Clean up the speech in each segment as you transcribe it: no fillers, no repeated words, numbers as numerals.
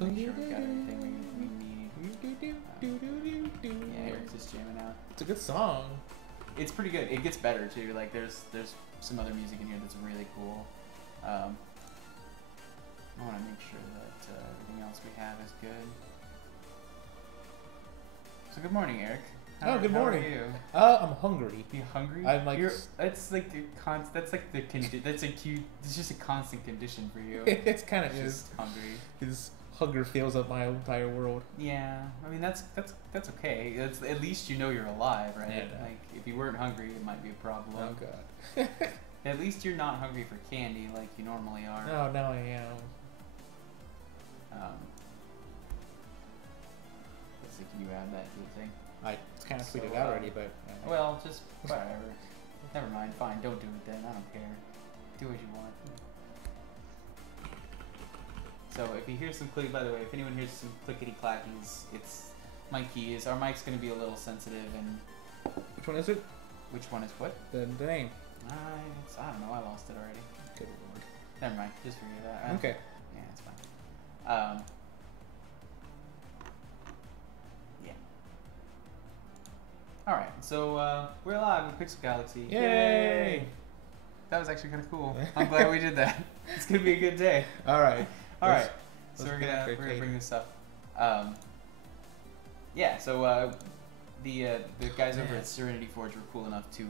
make sure we've got everything we need. Yeah, Eric's just jamming out. It's a good song. It's pretty good. It gets better too. Like there's some other music in here that's really cool. I want to make sure that everything else we have is good. So good morning, Eric. Good morning. How are you? I'm hungry. You hungry? I'm like. That's like that's like the that's a cute. It's just a constant condition for you. It's kind of just hungry. His hunger fills up my entire world. Yeah, I mean that's okay. That's at least you know you're alive, right? Yeah. Like if you weren't hungry, it might be a problem. Oh God. At least you're not hungry for candy like you normally are. No, now I am. Let's see, can you add that to the thing? I kind of tweeted out already, but. Well, just whatever. Never mind. Fine. Don't do it then. I don't care. Do what you want. So if you hear some click, by the way, if anyone hears some clickety clackies, it's my keys. Our mic's going to be a little sensitive, and Which one is it? which one is what? The name. I don't know. I lost it already. Good lord. Never mind. Just forget that. Okay. Yeah, it's fine. Yeah. All right. So we're live with Pixel Galaxy. Yay! That was actually kind of cool. I'm glad we did that. It's gonna be a good day. All right. All right. So let's we're gonna bring this up. Yeah. So the guys over at Serenity Forge were cool enough to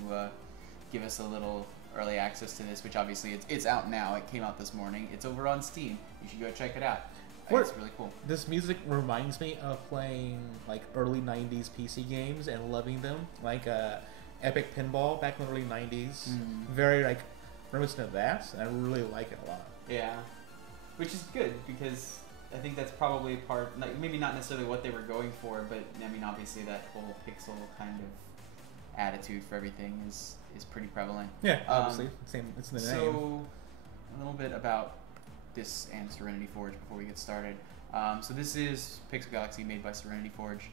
give us a little early access to this, which obviously it's out now. It came out this morning. It's over on Steam. You should go check it out. It's really cool. This music reminds me of playing like early '90s PC games and loving them, like Epic Pinball back in the early '90s. Very like reminiscent of that, and I really like it a lot. Yeah, which is good because I think that's probably part, like maybe not necessarily what they were going for, but I mean obviously that whole pixel kind of attitude for everything is pretty prevalent. Yeah, obviously, same. It's in the name. So a little bit about this and Serenity Forge before we get started. So this is Pixel Galaxy made by Serenity Forge.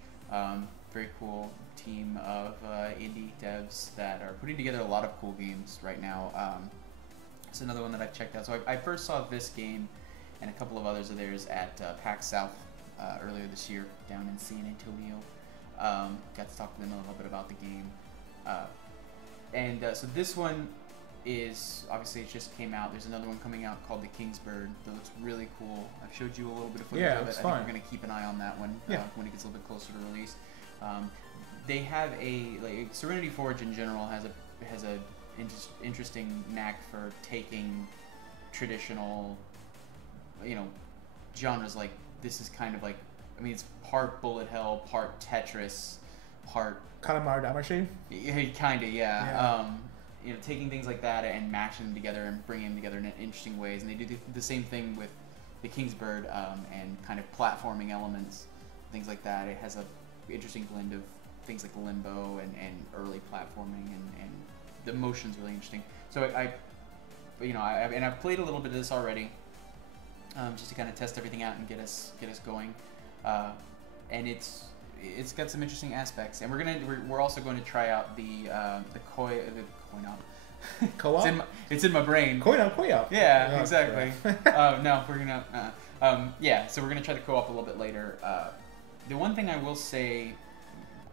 Very cool team of indie devs that are putting together a lot of cool games right now. It's another one that I've checked out. So I first saw this game and a couple of others of theirs at PAX South earlier this year down in San Antonio. Got to talk to them a little bit about the game. So this one is, obviously it just came out. There's another one coming out called The King's Bird that looks really cool. I've showed you a little bit of footage of it. I think we're going to keep an eye on that one when it gets a little bit closer to release. They have Serenity Forge in general has a interesting knack for taking traditional, genres. Like this is kind of like, I mean, it's part bullet hell, part Tetris, part Katamari Damacy. Kinda, yeah. Taking things like that and mashing them together and bringing them together in interesting ways. And they do the same thing with the King's Bird and kind of platforming elements, things like that. It has a interesting blend of things like limbo and early platforming and the motion's really interesting. So I've played a little bit of this already, just to kind of test everything out and get us going. And it's got some interesting aspects, and we're also going to try out the coin-op. Co-op? It's in my brain. Co-op. Yeah, Oh, exactly. No, we're gonna. So we're gonna try the co-op a little bit later. The one thing I will say,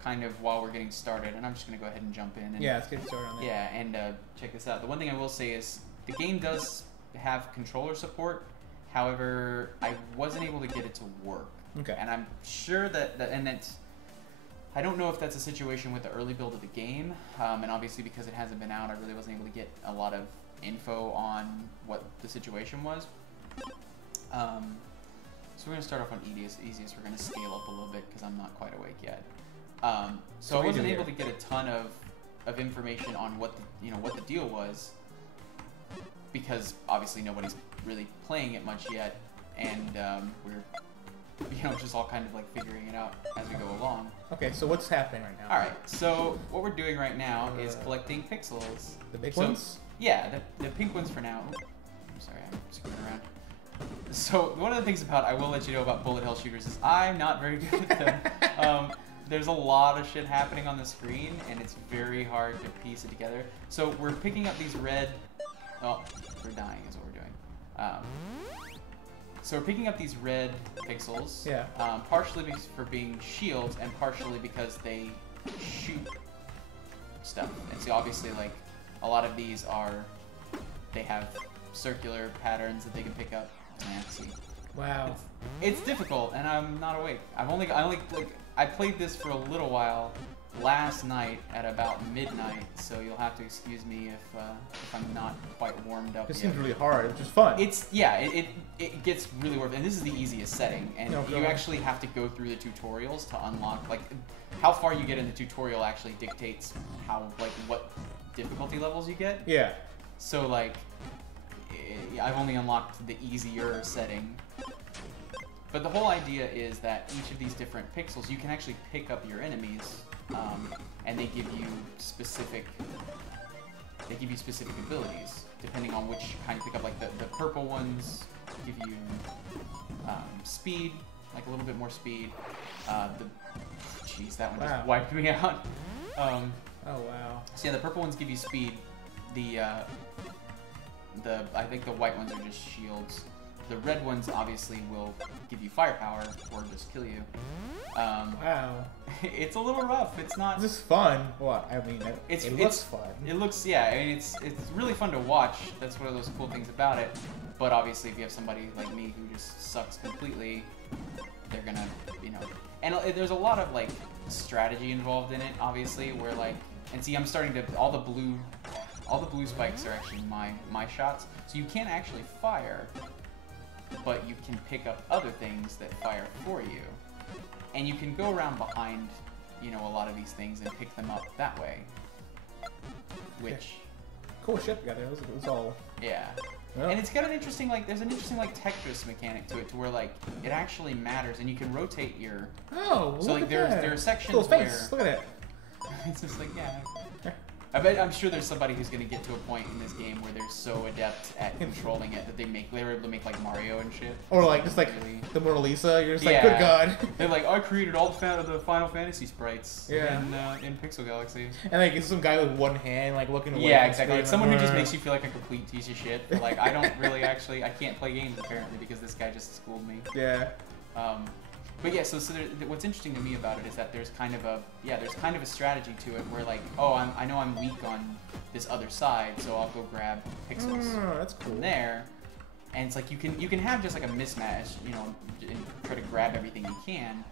kind of while we're getting started, and I'm just gonna go ahead and jump in. And, let's get started on that. Yeah, and check this out. The one thing I will say is the game does have controller support. However, I wasn't able to get it to work. Okay. And I'm sure I don't know if that's a situation with the early build of the game, and obviously because it hasn't been out, I really wasn't able to get a lot of info on what the situation was. So we're going to start off on easiest. We're going to scale up a little bit because I'm not quite awake yet. So I wasn't able to get a ton of information on what the deal was, because obviously nobody's really playing it much yet, and we're just all kind of like figuring it out as we go along. Okay, so what's happening right now? All right, so what we're doing right now is collecting pixels. The big ones? Yeah, the pink ones for now. I'm sorry, I'm screwing around. So one of the things I will let you know about bullet hell shooters is I'm not very good at them. There's a lot of shit happening on the screen, and it's very hard to piece it together. So we're picking up these red. Oh, we're dying is what we're doing. So we're picking up these red pixels. Yeah. Partially for being shields, and partially because they shoot stuff. And so obviously, like, a lot of these they have circular patterns that they can pick up. See. Wow. It's difficult, and I'm not awake. I played this for a little while last night at about midnight, so you'll have to excuse me if I'm not quite warmed up It yet. seems really hard, which is fun. It gets really worth it. And this is the easiest setting, and No, you actually have to go through the tutorials to unlock, like, how far you get in the tutorial actually dictates what difficulty levels you get. Yeah. So, like, I've only unlocked the easier setting. But the whole idea is that each of these different pixels, you can actually pick up your enemies, and they give you specific abilities depending on which kind you pick up. Like the purple ones give you speed, like a little bit more speed. Jeez, that one just wiped me out. Oh wow. So yeah, the purple ones give you speed. I think the white ones are just shields. The red ones obviously will give you firepower or just kill you. Wow. It's a little rough. It's not. This is fun. Well, I mean, it looks fun. It looks, yeah. I mean, it's really fun to watch. That's one of those cool things about it. But obviously, if you have somebody like me who just sucks completely, they're gonna, And there's a lot of like strategy involved in it, obviously. Where like, and see, I'm starting to all the blue spikes are actually my shots. So you can't actually fire, but you can pick up other things that fire for you. And you can go around behind, a lot of these things and pick them up that way. Which... Cool ship you got there. It was all... Yeah. Well. And it's got an interesting, there's an interesting, Tetris mechanic to it, to where, it actually matters, and you can rotate your... Oh, so, look at there that. are sections Cool where... face. Look at it. It's just yeah. I'm sure there's somebody who's going to get to a point in this game where they're so adept at controlling it that they're able to make Mario and shit. Or just really... the Mona Lisa, you're just good God. They're I created all the Final Fantasy sprites in Pixel Galaxy. And it's some guy with one hand looking away. Yeah, exactly. Someone who just makes you feel like a complete piece of shit. But, I don't really I can't play games apparently because this guy just schooled me. Yeah. But yeah, so what's interesting to me about it is that there's kind of a strategy to it where I know I'm weak on this other side, so I'll go grab pixels that's cool. from there, and it's you can have just a mismatch, and try to grab everything you can,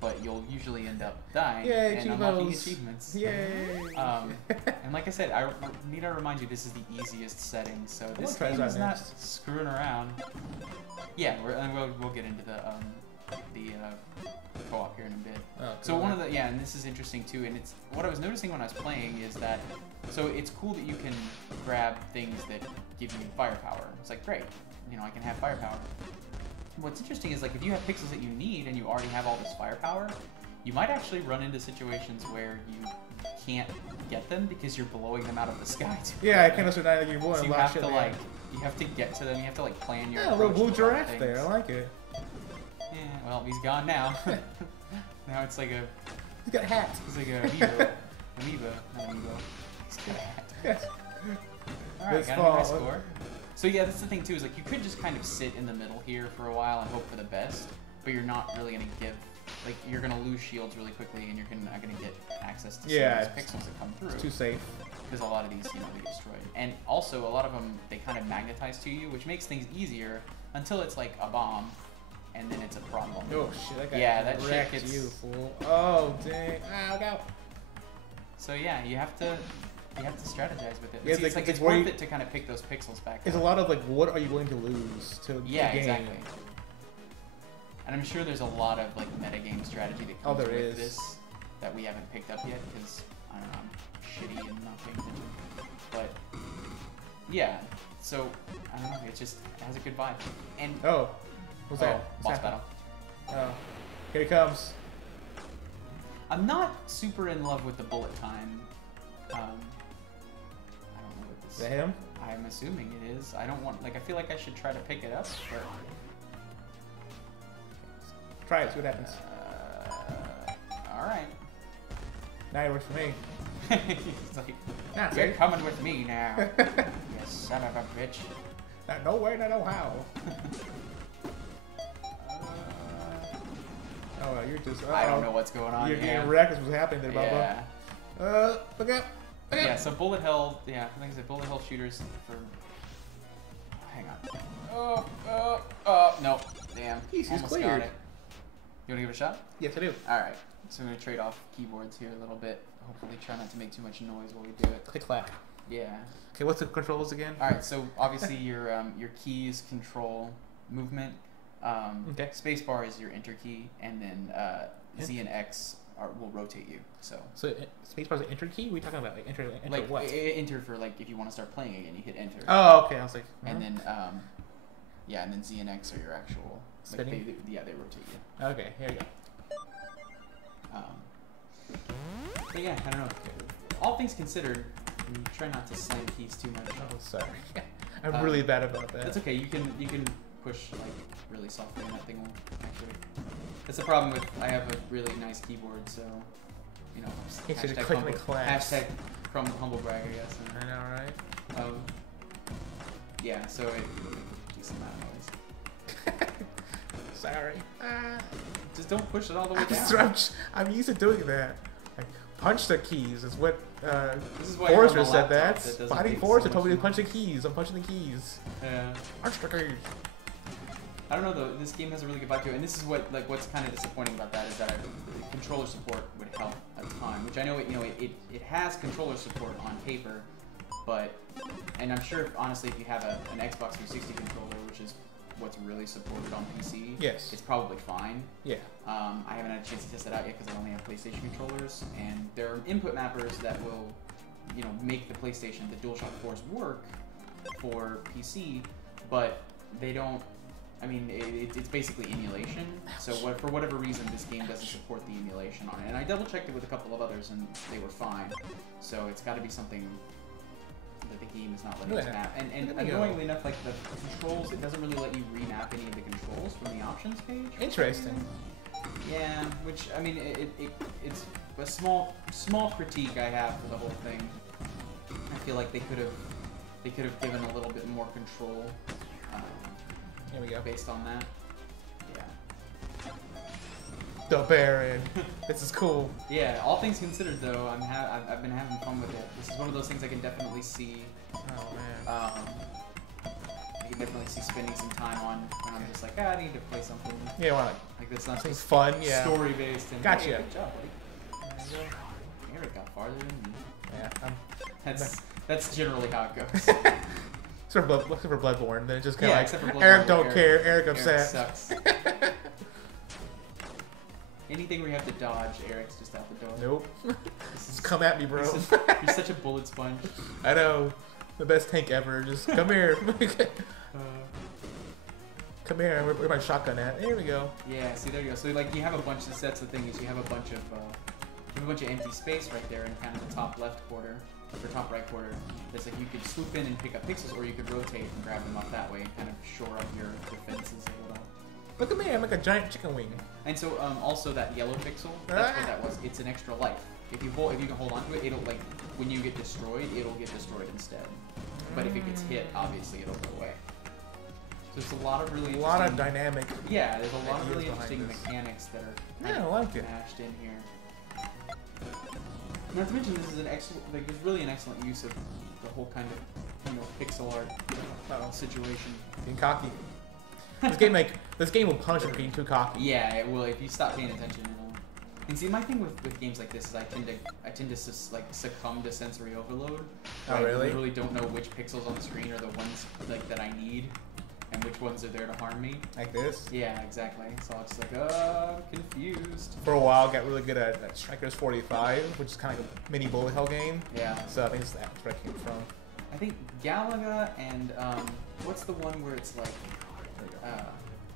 but you'll usually end up dying and unlocking achievements. Yay! And like I said, I need to remind you, this is the easiest setting, so this game is not screwing around. Yeah, we'll get into the co-op here in a bit. Oh, cool. So and this is interesting too, and it's what I was noticing when I was playing is that, so it's cool that you can grab things that give you firepower. It's great, I can have firepower. What's interesting is if you have pixels that you need and you already have all this firepower, you might actually run into situations where you can't get them because you're blowing them out of the sky too. Yeah, I kind of said that you're so you have to you have to get to them. You have to plan your. Yeah, a little blue giraffe there. I like it. Yeah, well, he's gone now. Now it's He's got a hat. It's like a amiibo. Not amiibo. He's got a hat. Alright, got a nice score. So yeah, that's the thing too, is you could just kind of sit in the middle here for a while and hope for the best, but you're not really going to give, you're going to lose shields really quickly and you're not going to get access to some of these pixels that come through. It's too safe. Because a lot of these, they get destroyed. And also, a lot of them, they kind of magnetize to you, which makes things easier until it's a bomb. And then it's a problem. Oh shit! That guy that shit gets you, fool. Oh dang! Look out! So yeah, you have to strategize with it. Yeah, it's worth it to kind of pick those pixels back. It's a lot of what are you willing to lose to yeah, the game? Exactly. And I'm sure there's a lot of metagame strategy that comes with this that we haven't picked up yet because I don't know, I'm shitty and not paying attention. But yeah, so I don't know, it has a good vibe. And what's that? Boss battle. Oh, here he comes. I'm not super in love with the bullet time. I don't know what this is. Is that him? I'm assuming it is. I don't want, I feel like I should try to pick it up. Sure. Try it, see what happens. Alright. Now it works for me. He's you're coming with me now. You son of a bitch. No way, no how. Oh, you're just. I don't know what's going on. You're getting wrecked. What's happening there, Bubba? Yeah. Look out. Yeah, so bullet hell, like I said, bullet hell shooters for... Hang on. No. Damn. He's Almost cleared. got it. You want to give it a shot? Yes, I do. Alright, so I'm going to trade off keyboards here a little bit. Hopefully try not to make too much noise while we do it. Click clack. Yeah. Okay, what's the controls again? Alright, so obviously your keys control movement. Okay. Spacebar is your enter key, and then Z and X will rotate you. So spacebar is an enter key? What are we talking about? Like enter like what? Enter for like if you want to start playing again, you hit enter. Oh, okay. I was like, and then and then Z and X are your actual spinning. Like they rotate you. Okay, here we go. But yeah, I don't know. All things considered, try not to slam keys too much. Oh, sorry. I'm really bad about that. That's okay. You can push like really softly, and that thing will actually. That's the problem with I have a really nice keyboard, so you know. Hashtag humble brag, I guess. I know, right? Yeah. So it decent amount of noise. Sorry. Just don't push it all the way down. I'm used to doing that. Like, punch the keys is what this is why Forrester said that. that Fighting Forrester told me to punch the keys. I'm punching the keys. Yeah. Punch the keys. I don't know though. This game has a really good vibe to it, and this is what's kind of disappointing about that is that controller support would help a ton. Which I know it has controller support on paper, and I'm sure honestly if you have an Xbox 360 controller, which is what's really supported on PC, yes, it's probably fine. Yeah. I haven't had a chance to test it out yet because I only have PlayStation controllers, and there are input mappers that will, make the PlayStation, the DualShock 4s work for PC, but they don't. I mean, it's basically emulation. So for whatever reason, this game doesn't support the emulation on it. And I double checked it with a couple of others, and they were fine. So it's got to be something that the game is not letting us map. And annoyingly enough, like the controls, it doesn't really let you remap any of the controls from the options page. Interesting. Yeah, which I mean, it's a small critique I have for the whole thing. I feel like they could have given a little bit more control. Here we go. Based on that, yeah. The Baron. This is cool. Yeah, all things considered, though, I've been having fun with it. This is one of those things I can definitely see. Oh man. I can definitely see spending some time on when I'm just like, I need to play something. Yeah, well, like that's not just fun. Yeah. Story based and. Gotcha. Hey, good job, buddy. Eric got farther than me. Yeah. That's generally how it goes. Except for Bloodborne, then it's just kind of like, Bloodborne, Eric don't care, Eric upset. Eric sucks. Anything where you have to dodge, Eric's just out the door. Nope. Just come at me, bro. You're such a bullet sponge. I know. The best tank ever. Just come here. Come here. Where's my shotgun at? There we go. Yeah, see, there you go. So, like, you have a bunch of sets of things. You have a bunch of empty space right there in kind of the top left quarter. Or top right quarter, that's like you could swoop in and pick up pixels, or you could rotate and grab them up that way and kind of shore up your defenses a little. Look at me, I'm like a giant chicken wing. And so also that yellow pixel, that's what that was. It's an extra life. If you can hold on to it, it'll like when you get destroyed, it'll get destroyed instead. But if it gets hit, obviously it'll go away. So there's a lot of really dynamic. Yeah, there's a lot of really interesting mechanics that are I like it. matched in here. Not to mention, this is an excellent, like, there's really an excellent use of the whole kind of, pixel art situation. Being cocky. This game will punish you for being too cocky. Yeah, it will if you stop paying attention. And see, my thing with games like this is I tend to succumb to sensory overload. Oh, really? I literally don't know which pixels on the screen are the ones like that I need, and which ones are there to harm me. Like this? Yeah, exactly. So it's like, I'm confused. For a while, I got really good at Strikers 45, which is kind of like a mini bullet hell game. Yeah. So I think that's where I came from. I think Galaga and what's the one where it's like,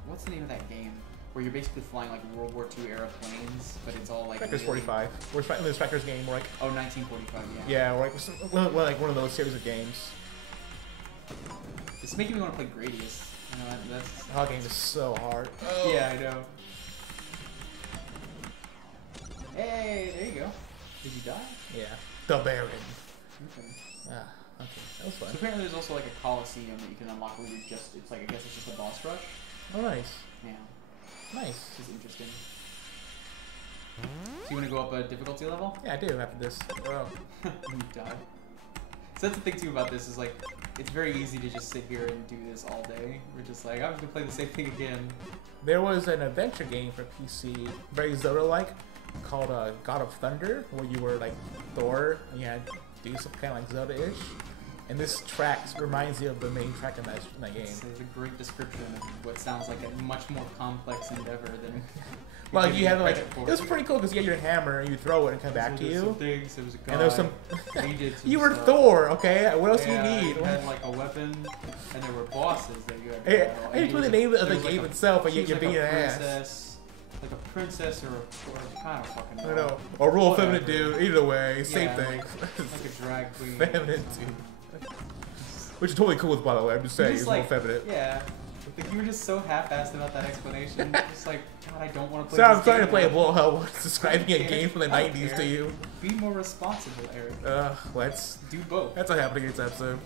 what's the name of that game where you're basically flying like World War II era planes, but it's all like Strikers really... 45. We're in the Strikers game. We're like 1945. Yeah. Yeah, we're like one of those series of games. It's making me want to play Gradius. That's... The game is so hard. Oh. Yeah, I know. Hey, there you go. Did you die? Yeah. The Baron. Okay. Okay, that was fun. So apparently there's also like a Coliseum that you can unlock where you're I guess it's just a boss rush. Oh, nice. Yeah. Nice. Which is interesting. So you want to go up a difficulty level? Yeah, I do after this. Oh. You die. So that's the thing too about this is like, it's very easy to just sit here and do this all day. We're just like, I'm just gonna play the same thing again. There was an adventure game for PC, very Zelda-like, called God of Thunder, where you were like Thor and you had to do some kind of like Zelda-ish. And this track reminds you of the main track in that game. It's a great description of what sounds like a much more complex endeavor than. Well, you had like it was pretty cool because you had your hammer and you throw it and come back to you. Some things, there was a guy, and there's some. he did some you were stuff. Thor, okay? What else do Yeah, you need? You had like a weapon, and there were bosses that you had to Hey, battle. I didn't know the name of the game itself, but she you're was being like an a ass. princess, like a princess or a kind of fucking. I don't know. Or rule Whatever. feminine dude. Either way, same Yeah, thing. Like a drag queen. Feminine dude. Which is totally cool with, by the way. I'm just saying, Just it's like, more feminine. Yeah. Like, you were just so half-assed about that explanation. Just like, God, I don't want to play So this I'm trying to game play a now. blow hell describing a care. game from the I don't 90s care. to you. Be more responsible, Eric. Let's. Do both. That's what happened in this episode.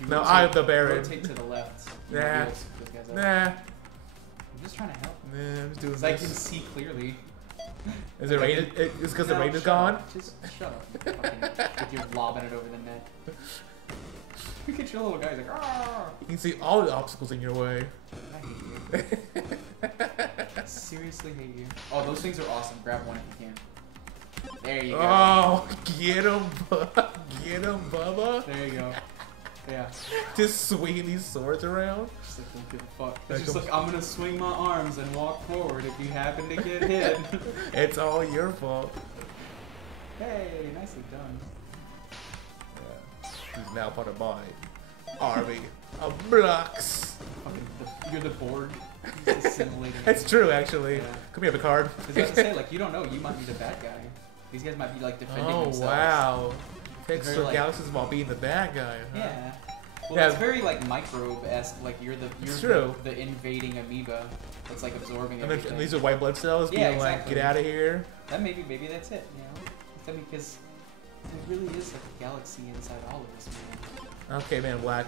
You No, rotate- I'm the Baron. Rotate to the left. You Nah. might be able to scoop those guys up. Nah. I'm just trying to help. Nah, I'm just doing Because I can this. see clearly. Is it rain? It's because the No, rain is shut gone? up. Just shut up. Fucking, like you're lobbing it over the net. Look at your little guy, he's like, "Arr!" You can see all the obstacles in your way. I hate you. Seriously hate you. Oh, those things are awesome. Grab one if you can. There you go. Oh, get him, get him, Bubba. There you go. Yeah. Just swinging these swords around. Just like, don't give a fuck. Like It's just a- like, I'm gonna swing my arms and walk forward if you happen to get hit. It's all your fault. Hey, nicely done. He's now part of my army of blocks. Fucking, you're the board. He's assimilating. That's true, actually. Yeah. Come here, Picard. Because I was gonna say, like, you don't know, you might be the bad guy. These guys might be, like, defending Oh, themselves. wow. Takes Very, the like- galaxies while being the bad guy. Huh? Yeah. Well, Yeah. it's very, like, microbe-esque. Like, you're It's the, true. the invading amoeba that's, like, absorbing And, then, everything. and these are white blood cells Yeah, being like, exactly. get out of here. That maybe that's it, you know? I mean, because there really is, like, a galaxy inside all of us, man. Okay, man, black.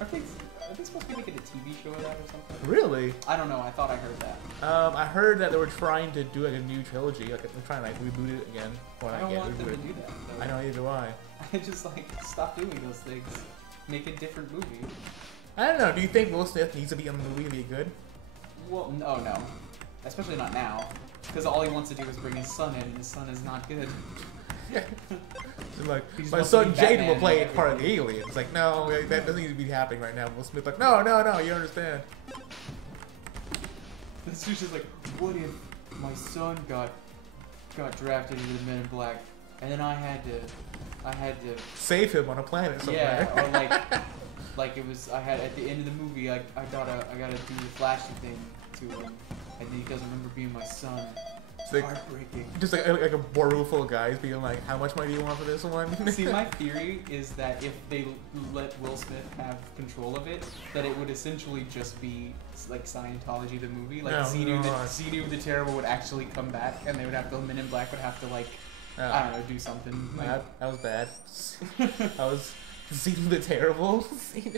Are they supposed to be making a TV show of that or something? Really? I don't know. I thought I heard that. I heard that they were trying to do like a new trilogy. Like they're trying to like reboot it again. Or I not don't again, want them reboot to it. do that. Though. I know, either do I. I just like stop doing those things. Make a different movie. I don't know. Do you think Will Smith needs to be in the movie to be good? Well, no, especially not now, because all he wants to do is bring his son in, and his son is not good. So like, He's my supposed to son be Jaden Batman will play and part of the aliens. It's like, no, that doesn't need to be happening right now. Will Smith like, no, you understand. This is just like, what if my son got drafted into the Men in Black, and then I had to Save him on a planet somewhere. yeah, or like it was at the end of the movie I gotta do the flashy thing to him, and then he doesn't remember being my son. It's like, Heartbreaking. just like a boardroom full of guys being like, how much money do you want for this one? See, my theory is that if they let Will Smith have control of it, that it would essentially just be like Scientology the movie. Like No, Xenu God. Xenu the Terrible would actually come back, and they would have the Men in Black would have to like I don't know, do something. Like, that was bad. I was Xenu the Terrible.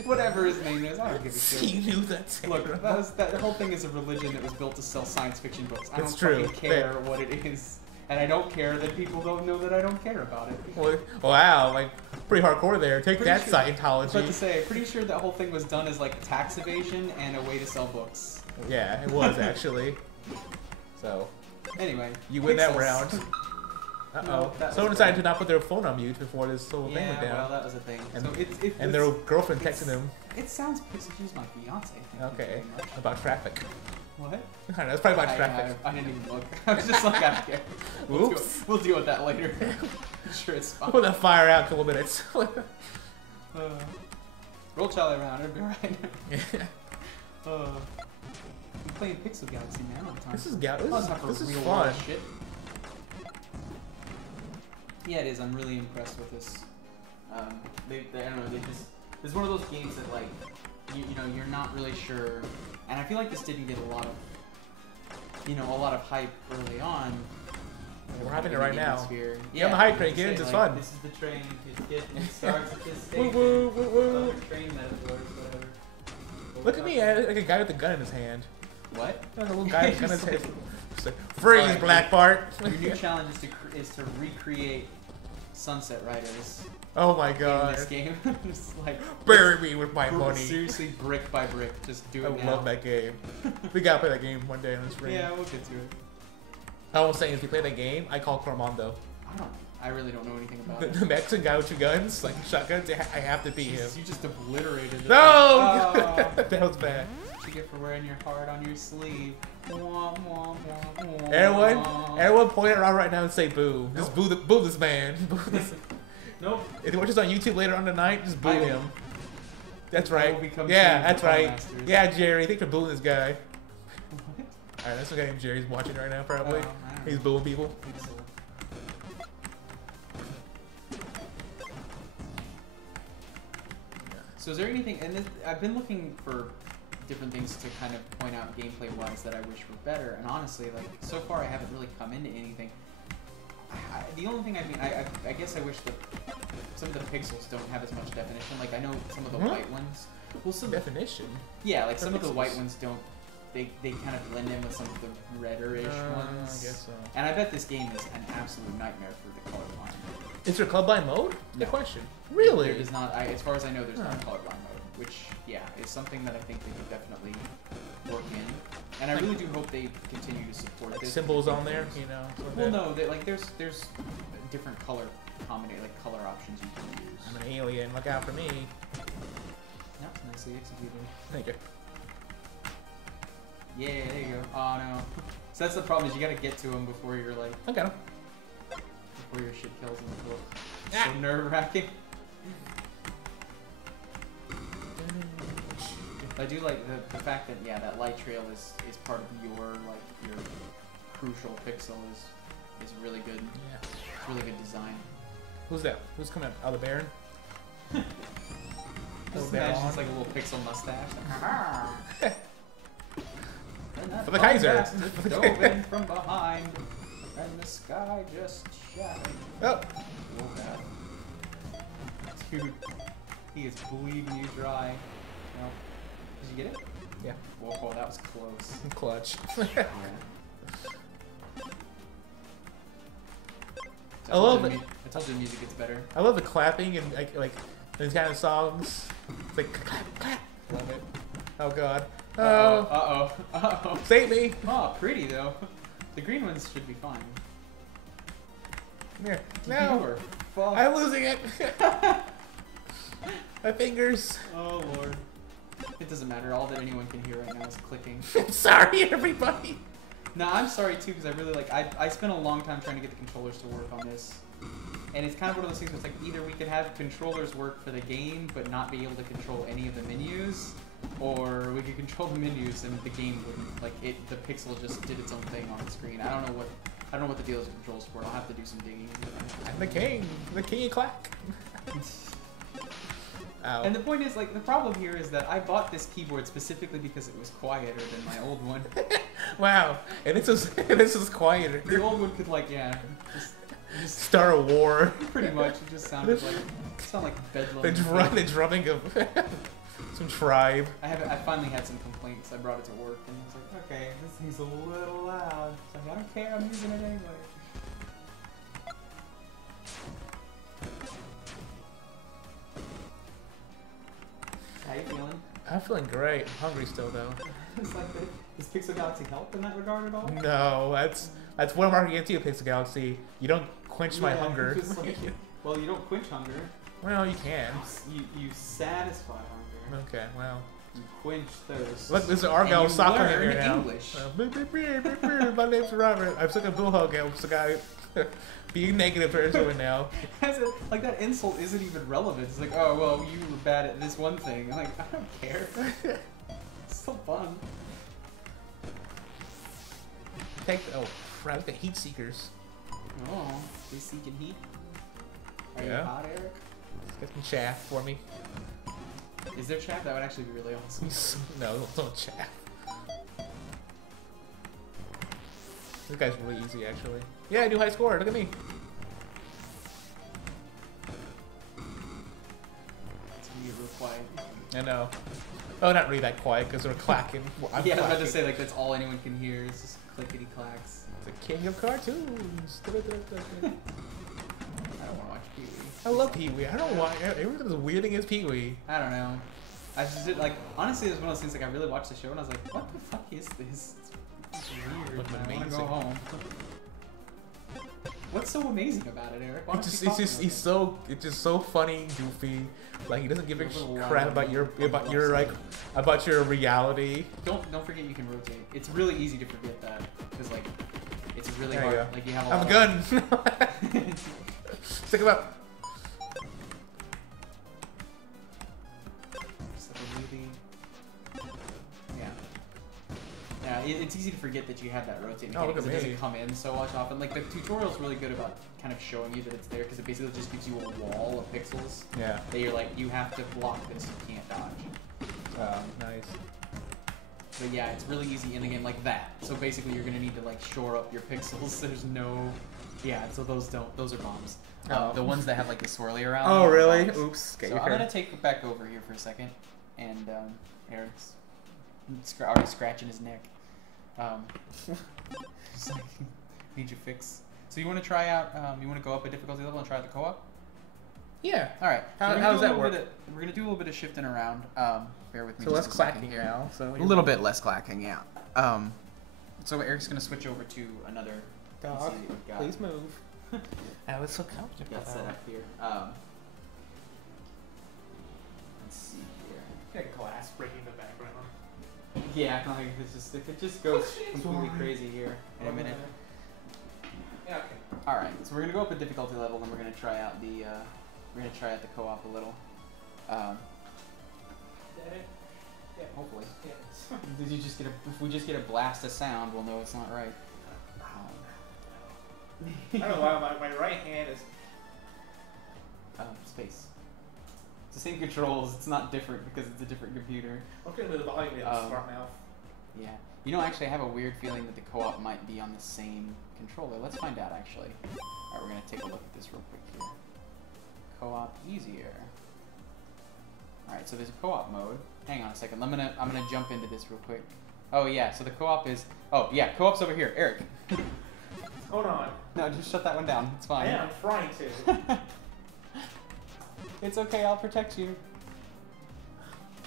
whatever his name is, I don't give a shit. Xenu the Terrible. Look, that whole thing is a religion that was built to sell science fiction books. I It's don't true. fucking care what it is. And I don't care that people don't know that I don't care about it. Well, wow, like pretty hardcore there. Take Pretty that, sure- I was Scientology. about to say, pretty sure that whole thing was done as like tax evasion and a way to sell books. Yeah, it was actually. So Anyway, you win that pixels. round. Uh No, oh. that Someone was decided bad. to not put their phone on mute before this whole thing Yeah, went down. well, that was a thing. And- So and their girlfriend it's- texted him. It sounds pixel. She's my fiance. Thank you Okay, very much. about traffic. What? I don't know, it's probably about traffic. I didn't even look. I was just like, I don't care. Oops. We'll deal with that later. I'm sure it's fine. Put that fire out in a couple minutes. Roll Charlie around, it'll be right. I'm playing Pixel Galaxy now. This is This is real fun. world shit. Yeah, it is. I'm really impressed with this. I don't know. It's one of those games that like, you know, you're not really sure, and I feel like this didn't get a lot of hype early on. We're having it in the right now. atmosphere. Get on the hype train, just kids, say, it's like, fun. This is the train. It starts at this Woo station. woo woo woo. Other train metaphors, whatever. Look at me, like a guy with a gun in his hand. What? Like a little guy with a gun in his hand. Freeze, right, Black Bart! Your new challenge is to recreate Sunset Riders. Oh my god. In this game. Just like bury me with my money. Seriously, brick by brick. Just do it now. I love that game. We gotta play that game one day on the stream. Yeah, we'll get to it. All I'm saying is, if you play that game, I call Cormando. I really don't know anything about it. The Mexican guy with two guns, like shotguns, I have to beat him. You just obliterated it. No! Oh. That was bad. What you get for wearing your heart on your sleeve. Everyone point around right now and say boo. Nope. Just boo this man. Boo this. Nope. If you watch this on YouTube later on tonight, just boo him. That's right. Yeah, that's right. Masters. Yeah, Jerry, thanks for booing this guy. What? Alright, that's the guy named Jerry's watching right now, probably. He's booing people. So is there anything, and I've been looking for different things to kind of point out gameplay-wise that I wish were better, and honestly, like, so far I haven't really come into anything. The only thing I guess I wish that some of the pixels don't have as much definition. Like, I know some of the white ones. Well, some definition? Yeah, like some of the white ones don't, they kind of blend in with some of the redder-ish ones. I guess so. And I bet this game is an absolute nightmare for the colorblind. Is there colorblind mode? No. Good question. Really? There is not. As far as I know, there's not a colorblind mode, which, yeah, is something that I think they could definitely work in. And I really do hope they continue to support like this. Symbols on there, you know. Well, no, there's different color color options you can use. I'm an alien. Look out for me. That's nicely executed. Thank you. Yeah, there you go. Oh no. So that's the problem, is you gotta get to him before you're like. I got him. Before your shit kills him. So nerve-wracking. I do like the fact that that light trail is part of your crucial pixel is really good. Yeah. It's really good design. Who's that? Who's coming out of the Baron? Just imagine it's like a little pixel mustache. For the Kaiser. Dove in from behind, and the sky just shattered. Oh. Dude, he is bleeding you dry. Well, did you get it? Yeah. Whoa, that was close. Clutch. Yeah. I love it. I told you the music gets better. I love the clapping and like these kind of songs. It's like clap, clap. Love it. Oh god. Oh. Uh-oh. Save me. Oh, pretty though. The green ones should be fine. Come here. No. Fuck. I'm losing it. My fingers. Oh lord. It doesn't matter. All that anyone can hear right now is clicking. Sorry, everybody. No, I'm sorry too, because I really I spent a long time trying to get the controllers to work on this. And it's kind of one of those things where it's like, either we could have controllers work for the game, but not be able to control any of the menus, or we could control the menus and the game wouldn't. Like, the pixel just did its own thing on the screen. I don't know what the deal is with control support. I'll have to do some digging. I'm the king of clack. Ow. And the point is, like, the problem here is that I bought this keyboard specifically because it was quieter than my old one. Wow, and this is quieter. The old one could, like, just start a war. Pretty much, it just sounded like bedlam. The drumming of some tribe. I finally had some complaints. I brought it to work, and I was like, okay, this thing's a little loud. So I don't care, I'm using it anyway. How you feeling? I'm feeling great. I'm hungry still, though. It's like, does Pixel Galaxy help in that regard at all? No, that's what I'm arguing against you, Pixel Galaxy. You don't quench my hunger. Like, well, you don't quench hunger. Well, you can. You satisfy hunger. Okay, well. You quench thirst. Look, there's an Argyle soccer here now. English. My name's Robert. I'm such a bull hug. I'm such a guy being negative towards everyone now. Like, that insult isn't even relevant. It's like, oh, well, you were bad at this one thing. I'm like, I don't care. It's still fun. Oh, crap, the heat seekers. Oh, they seeking heat? Are you hot, Eric? Get some chaff for me. Is there chaff? That would actually be really awesome. No, don't chaff. This guy's really easy, actually. Yeah, I do high score. Look at me. It's gonna be real quiet. I know. Oh, not really that quiet because we're clacking. I'm yeah, I was about to clacking. say like that's all anyone can hear is just clickety clacks. The king of cartoons. I don't want to watch Pee-wee. I love Pee-wee. I don't know why everyone's weird against Pee-wee. I don't know. I just did, like, honestly, it was one of those things, like, I really watched the show and I was like, what the fuck is this? It's weird. Looks I want to amazing. go home. What's so amazing about it, Eric? Why don't you It's talk just about it? it's just so funny, goofy. Like he doesn't give a Your little crap line about your website. about your reality. Don't forget you can rotate. It's really easy to forget that because like it's really There you hard. go. Like you have a I have lot a gun. Stick him up. Just like a movie. Yeah. Yeah, it's easy to forget that you have that rotating Oh, look because at it doesn't me. come in so much often. Like the tutorial's really good about kind of showing you that it's there because it basically just gives you a wall of pixels Yeah. that you're like you have to block this, you can't dodge. Nice. But yeah, it's really easy in the game like that. So basically, you're gonna need to like shore up your pixels. There's no, yeah. So those are bombs. Oh. The ones that have like the swirly around. Oh them are really? bombs. Oops. Get So your I'm hair. gonna take it back over here for a second, and Eric's already scratching his neck. Just like need your fix. So you want to try out? You want to go up a difficulty level and try the co-op? Yeah. All right. How we're gonna does do a that little work? bit of- we're gonna do a little bit of shifting around. Bear with me. So just less a second clacking here. now. So A little bit less clacking, yeah. So Eric's gonna switch over to another Dog, PC that we've got, please move. I was so comfortable. got set up here. Let's see here. Got glass breaking the background. Yeah, like if it just goes completely crazy here in a minute. Yeah. Okay. All right, so we're gonna go up a difficulty level, and we're gonna try out the co-op a little. Is that it? Yeah, hopefully. Yes. Did you just get if we just get a blast of sound, we'll know it's not right. I don't know why my right hand is. Space. It's the same controls. It's not different because it's a different computer. Okay, with the volume in smart mouth. Yeah. You know, actually, I have a weird feeling that the co-op might be on the same controller. Let's find out, actually. Alright, we're going to take a look at this real quick here. Co-op easier. Alright, so there's a co-op mode. Hang on a second. I'm gonna jump into this real quick. Oh, yeah, so the co-op is... Oh, yeah, co-op's over here. Eric. Hold on. No, just shut that one down. It's fine. I'm trying to. It's okay, I'll protect you.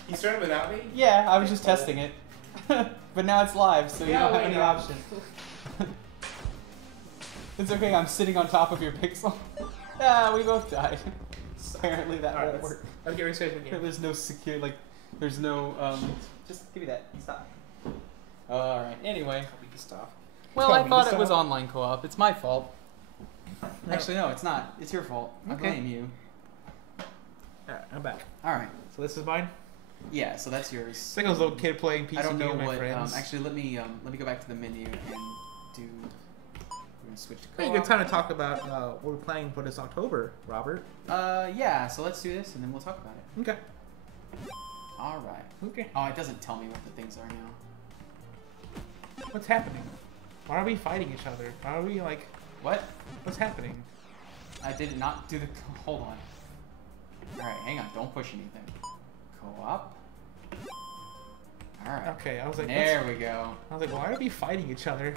You started without me? Yeah, I was just testing it. But now it's live, so you don't have any option. It's okay, I'm sitting on top of your pixel. Ah, we both died. Apparently that won't work. Let's get ready again. There's no secure, like, there's no, just give me that. Stop. Alright, anyway. We can stop. Well, I thought it was online co-op. It's my fault. Actually, no, it's not. It's your fault. I Okay. blame you. Alright, I'm back. Alright. So this is mine? Yeah, so that's yours. It's like I was a little kid playing PC I don't know game with my what. friends. Actually, let me go back to the menu and do. We're gonna switch to Hey, co-op. good time to talk about what we're planning for this October, Robert. Yeah. So let's do this, and then we'll talk about it. Okay. All right. Okay. Oh, it doesn't tell me what the things are now. What's happening? Why are we fighting each other? Why are we like? What? What's happening? I did not do the. Hold on. All right, hang on. Don't push anything. Co-op. All right. Okay, I was like, There we go. I was like, why are we fighting each other?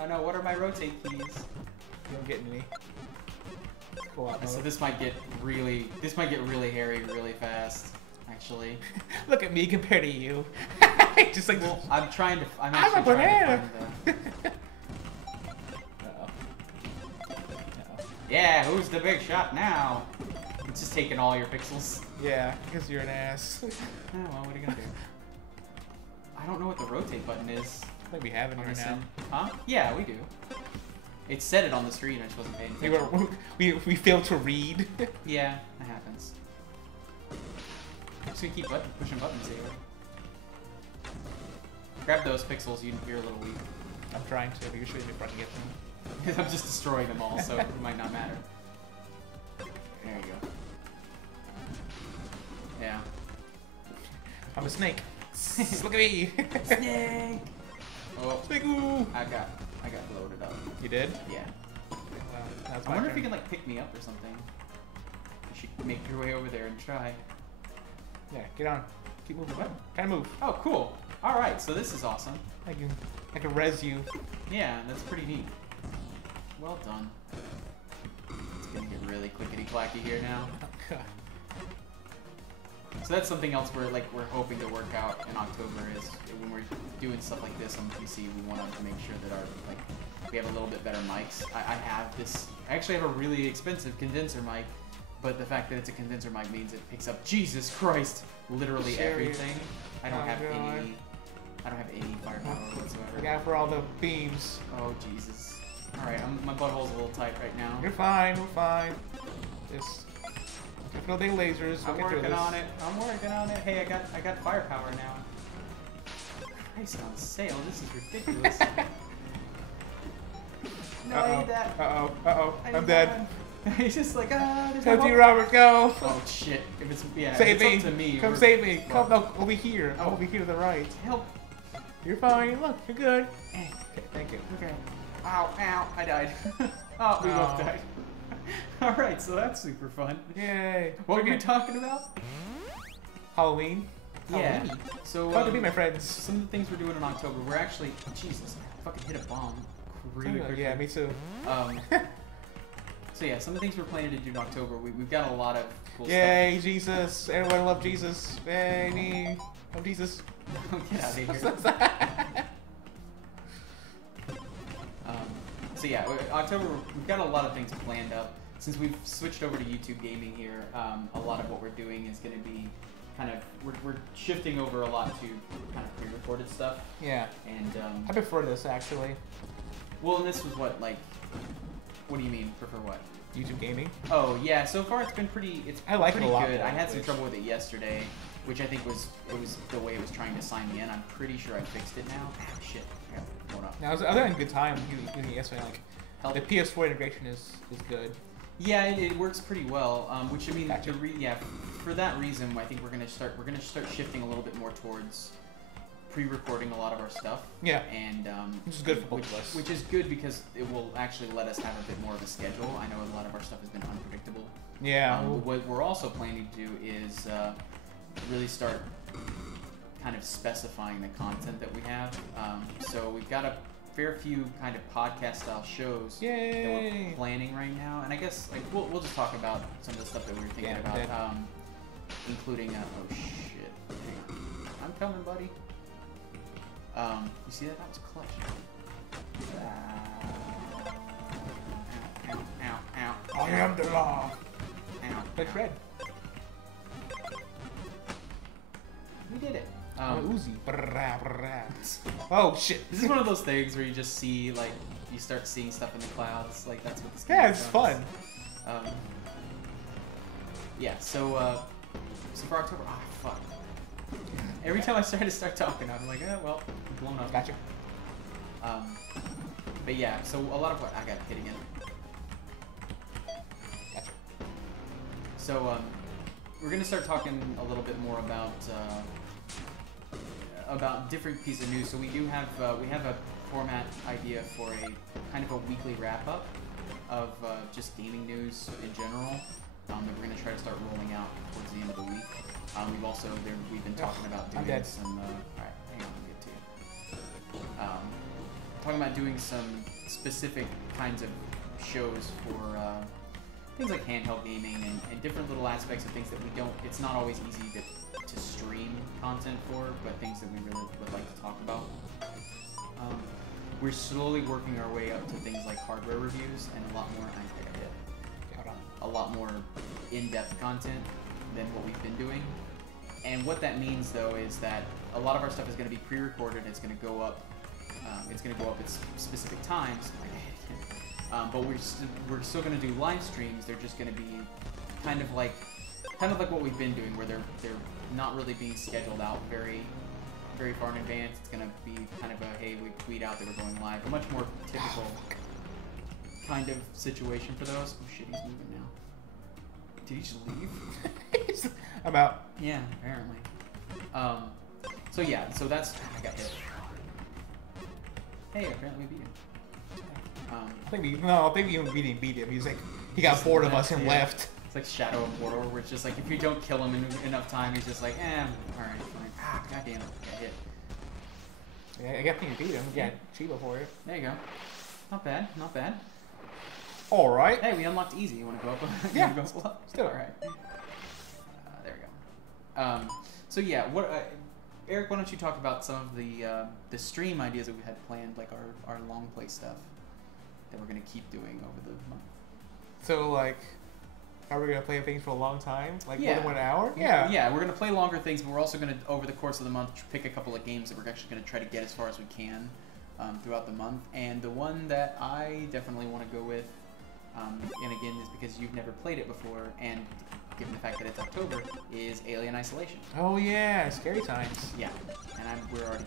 Oh no! What are my rotate keys? You don't get any. Co-op So mode. this might get really. This might get really hairy really fast. Actually. Look at me compared to you. Just like. Well, I'm trying to. I'm I'm a actually trying banana. to find the. Uh-oh. Uh-oh. Yeah, who's the big shot now? It's just taking all your pixels. Yeah, because you're an ass. Oh, well, what are you gonna do? I don't know what the rotate button is. I think we have it On here this now. end. Huh? Yeah, we do. It said it on the screen, I just wasn't paying We attention. were we failed to read. Yeah, that happens. So you keep pushing buttons here. Grab those pixels, you're a little weak. I'm trying to, but you're shooting me before I can get them. I'm just destroying them all, so it might not matter. There you go. Yeah. I'm a snake. Look at me. Snake! Oh, Snake. Ooh. I got loaded up. You did? Yeah. Well, that's I my wonder if turn. you can like pick me up or something. You should make your way over there and try. Yeah, get on. Keep moving. What? Try to move. Oh, cool. All right, so this is awesome. I can res you. Yeah, that's pretty neat. Well done. It's gonna get really clickety-clacky here now. Oh, God. So that's something else we're hoping to work out in October is when we're doing stuff like this on PC, we want to make sure that we have a little bit better mics. I actually have a really expensive condenser mic, but the fact that it's a condenser mic means it picks up, Jesus Christ, literally everything. I don't have any firepower whatsoever. I got for all the beams. Oh Jesus. All right, my butthole's a little tight right now. You're fine. We're fine. Just building lasers. I'm working on it. Hey, I got firepower now. Christ on sale. This is ridiculous. No, I need that. I'm dead. He's just like, there's Go no to you, hope. Robert, go. Oh shit. If it's Save me. Up to me. Come save me. Come over here. Oh. Over here to the right. Help. You're fine. Look, you're good. Okay, thank you. Okay. Ow, I died. Oh, we both died. Alright, so that's super fun. Yay. What were you talking about? Halloween. Yeah. So, fun to be my friends. Some of the things we're doing in October, we're actually, Jesus, I fucking hit a bomb really quickly. Yeah, me too. So yeah, some of the things we're planning to do in October, we've got a lot of cool Yay, stuff. Jesus. Everyone love Jesus. Yay, me. Love Jesus. Get out of here. So yeah, October, we've got a lot of things planned up. Since we've switched over to YouTube gaming here, a lot of what we're doing is going to be kind of, we're shifting over a lot to kind of pre-recorded stuff. Yeah. And I prefer this actually. Well, and this was what do you mean, prefer what? YouTube gaming? Oh yeah, so far it's been pretty, I like pretty it a lot good. more, I had some trouble with it yesterday, which I think was the way it was trying to sign me in. I'm pretty sure I fixed it now. Ah, shit. Yeah, hold up. Now, I was having a good time using it yesterday. The PS4 integration is good. Yeah, it works pretty well. Which I mean, Gotcha. For that reason, I think we're gonna start shifting a little bit more towards pre-recording a lot of our stuff. Yeah. And which is good for both of us. Which is good because it will actually let us have a bit more of a schedule. I know a lot of our stuff has been unpredictable. Yeah. What we're also planning to do is really start kind of specifying the content that we have. So we've got a fair few kind of podcast-style shows that we're planning right now, and I guess we'll just talk about some of the stuff that we were thinking about, including oh shit, hang on. I'm coming, buddy. You see that? That was clutch. Ow. I am the law. Ow. That's red. We did it. Uzi. Oh shit. This is one of those things where you just see, you start seeing stuff in the clouds. That's what this game it's does. fun. Yeah, so for October, fuck. Every time I start talking, I'm like, well, I'm blown up. Gotcha. But yeah, so a lot of what I got hit again. Gotcha. So we're gonna start talking a little bit more about different pieces of news. So we have a format idea for a kind of a weekly wrap up of just gaming news in general that we're gonna try to start rolling out towards the end of the week. We've been talking about doing some. Alright, hang on, let me get to you. Talking about doing some specific kinds of shows for things like handheld gaming and different little aspects of things that we don't. It's not always easy to stream content for, but things that we really would like to talk about. We're slowly working our way up to things like hardware reviews and a lot more. A lot more in-depth content than what we've been doing. And what that means, though, is that a lot of our stuff is going to be pre-recorded. It's going to go up. It's going to go up at specific times. But we're still going to do live streams. They're just going to be kind of like what we've been doing, where they're not really being scheduled out very far in advance. It's going to be kind of a hey, we tweet out that we're going live. A much more typical kind of situation for those. Oh shit, he's moving now. Did he just leave? I'm out. Yeah, apparently. So yeah, so that's I got hit. Hey, apparently we beat him. I think we didn't beat him. He got bored of us and left. It's like Shadow of Mordor, where it's just like if you don't kill him in enough time, he's just like, all right, fine. Ah, goddamn it, got hit. Yeah, I got you beat him. Yeah, Chiba for it. There you go. Not bad, not bad. All right. Hey, we unlocked easy. You want to go up? Yeah. Go up? Still. All right. There we go. So yeah, what? Eric, why don't you talk about some of the stream ideas that we had planned, like our long play stuff that we're gonna keep doing over the month. So like, are we gonna play things for a long time? Like Yeah. more than 1 hour? Yeah. Yeah, we're gonna play longer things, but we're also gonna over the course of the month pick a couple of games that we're actually gonna try to get as far as we can throughout the month. And the one that I definitely want to go with, and again, is because you've never played it before, and given the fact that it's October, is Alien Isolation. Oh yeah, scary times. Yeah, and we're already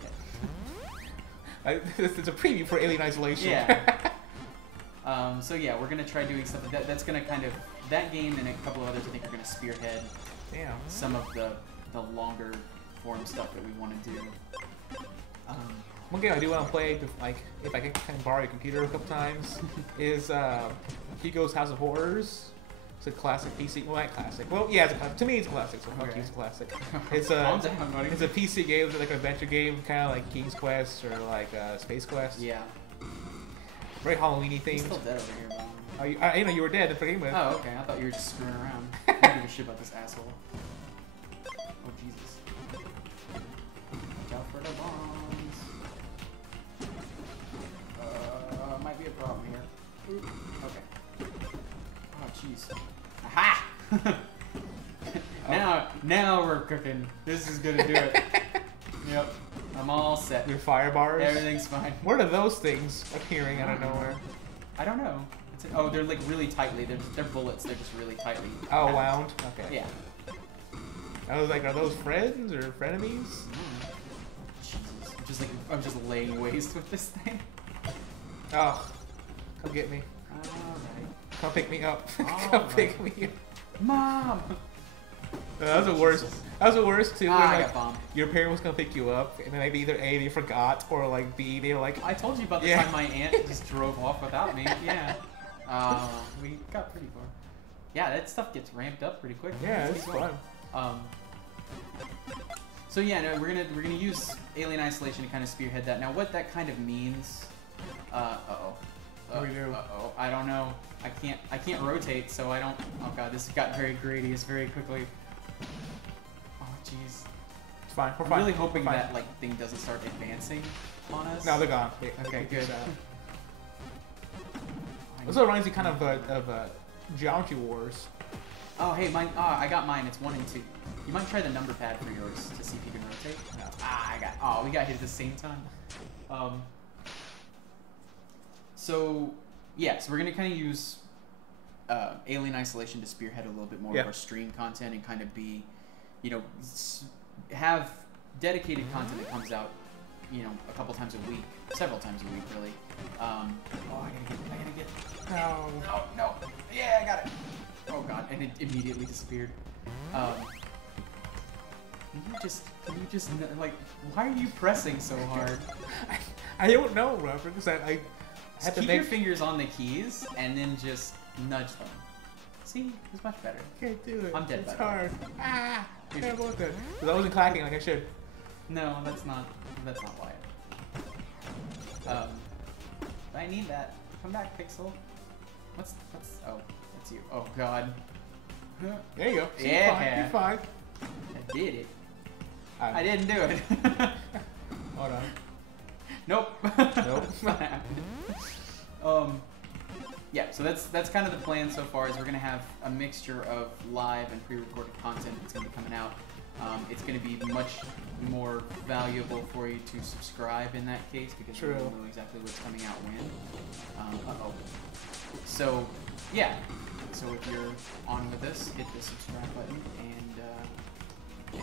dead. It's a preview for Alien Isolation. Yeah. So yeah, we're gonna try doing stuff that's gonna kind of that game and a couple of others. I think are gonna spearhead some of the longer form stuff that we want to do. One game I do want to play, like if I can kind of borrow your computer a couple times, is Hugo's House of Horrors. It's a classic PC. Well, not classic. Well, yeah, to me it's a classic. So fuck you, it's a classic. It's a PC game, it's like an adventure game, kind of like King's Quest or like Space Quest. Yeah. Very Halloween-y themed. He's still dead over here, man. Oh, I know you were dead to begin with. Oh, okay. I thought you were just screwing around. I don't give a shit about this asshole. Oh, Jesus. Watch out for the bombs. Might be a problem here. Okay. Oh, jeez. Aha! Now we're cooking. This is gonna do it. Yep. I'm all set. Your fire bars? Everything's fine. What are those things appearing out of nowhere? I don't know. Oh, they're like really tightly. They're bullets. They're just really tightly. Oh, wound? Okay. Yeah. I was like, are those friends or frenemies? Jesus. I'm just laying waste with this thing. Oh. Come get me. Alright. Come pick me up. Come pick me up. Mom! That was the worst. That was the worst too. When, I like, got bombed. your parent was gonna pick you up, and then maybe either A, they forgot, or like B, they were like, I told you about the time my aunt just drove off without me. Yeah. We got pretty far. Yeah, that stuff gets ramped up pretty quick. Yeah, it's fun. So yeah, no, we're gonna use Alien Isolation to kind of spearhead that. Now, what that kind of means? What do we do? I don't know. I can't rotate, so I don't. Oh god, this got very gradious very quickly. Oh jeez. It's fine. We're I'm fine. really hoping We're fine. that like thing doesn't start advancing on us. No, they're gone. Okay, good. This reminds me kind of Geometry Wars. Oh, hey, mine. I got mine. It's 1 and 2. You might try the number pad for yours to see if you can rotate. No. I got. Oh, we got hit at the same time. So yeah, so we're gonna kind of use Alien Isolation to spearhead a little bit more of our stream content and kind of be, you know, have dedicated content that comes out, you know, a couple times a week, several times a week, really. Oh, I gotta get. No. Yeah, I got it. Oh god, and it immediately disappeared. Can you just like, why are you pressing so hard? I don't know, Robert, because I have to keep make your fingers on the keys and then just nudge them. See, it's much better. Can't do it. I'm dead. It's by the way. hard. Ah, I can't want that. Because I wasn't clacking like I should. No, that's not why. I need that. Come back, Pixel. What's? Oh, that's you. Oh God. There you go. See, Yeah. You're fine. I did it. I didn't do it. Hold on. Nope. Nope. Yeah, so that's kind of the plan so far. Is we're gonna have a mixture of live and pre-recorded content that's gonna be coming out. It's gonna be much more valuable for you to subscribe in that case because you will know exactly what's coming out when. So yeah, so if you're on with us, hit the subscribe button and